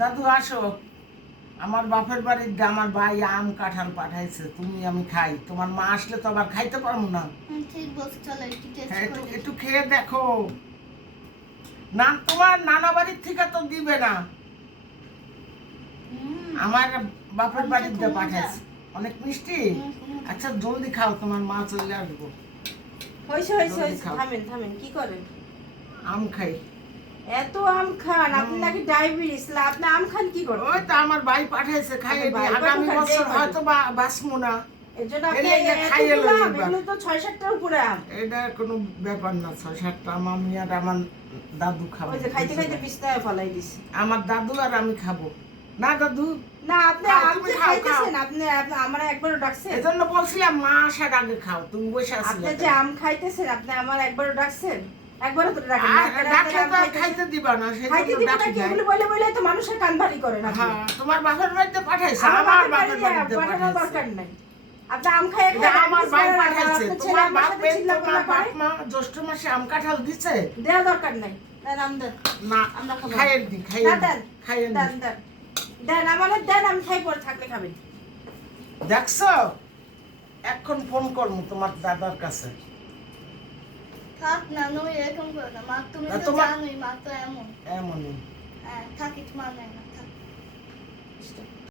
দাদু আসো, আমার বাপের বাড়ির আমার ভাই আম কাঁঠাল পাঠাইছে, তুমি আমি খাই। তোমার মা আসলে তো আবার খাইতে পারবো না। ঠিক বলছো, চলো একটু টেস্ট হ্যাঁ, করে একটু খেয়ে দেখো। না, তোমার নানা বাড়ির থেকে তো দিবে না, আমার বাপের বাড়ির দিয়ে পাঠাইছে। অনেক মিষ্টি। আচ্ছা জলদি খাও, তোমার মা চলে আসবো। হইছে হইছে হইছে, থামেন থামেন, কি করেন? আম খাই। এত আম খান? আপনি নাকি ডায়াবেটিস, আপনি আম খান কি করেন? ওই তো আমার ভাই পাঠাইছে, খাইয়ে আচ্ছা, ভাই দিই। আগামী পাঠান, বছর যেই হয়তো বাঁচবো না। এর জন্য আপনি এই যে খাইয়ে এতগুলো লই আম, এবার। এগুলো তো 6-7টার উপরে আম। এটা কোনো ব্যাপার না, 6-7টা আম আমি আর আমার দাদু খাবো। ওই যে খাইতে খাইতে বিছনায় ফলাই দিছি। আমার দাদু আর আমি খাবো না। দাদু না, আপনি খাও, আম তুমি যে খাও, খাইতেছেন, আপনি আমরা একবারও ডাকছেন? এজন্য বলছিলাম মা আসার আগে খাও, তুমি বসে আপনি আসলে। যে আম খাইতেছেন, আপনি আমার একবারও ডাকছেন? একবারও তো ডাকেন না। ডাকলে তো আর খাইতে দিবা না, খাইতে সেজন্য দিব না ডাকি কি? যাই। এগুলো বলে বলে তো মানুষের কান ভারী করেন আপনি। হ্যাঁ, তোমার বাপের বাড়িতে পাঠাইছে, আমার আমার বাপের বাপের বাড়িতে বাড়িতে পাঠানোর পাঠাইছে। দরকার নাই। আপনি আম খাইয়ে এটা খাইয়ে আমার ভাই পাঠাইছে। আপনার ছেলে তোমার আমার সাথে বাপের, চিল্লাপাল্লা তোমার করে। বাপ মা জ্যৈষ্ঠ মাসে আম কাঁঠাল দিছে দেওয়া দরকার নাই। দেন আম দেন। না? আমরা খাবো। খাইয়ে দি, খাইয়ে না, দি, দেন খাইয়ে দি। দেন দেন দেন, আমাদের দেন, আমি খাই, পরে থাকলে খাবেন। দেখছো, এখন ফোন করবো তোমার দাদার কাছে। থাক না, নই এরকম করো না মা, তুমি না, তো তোমার- জানোই মা তো এমন। এমনই। হ্যাঁ, থাক, একটু মা নেয় না, থাক।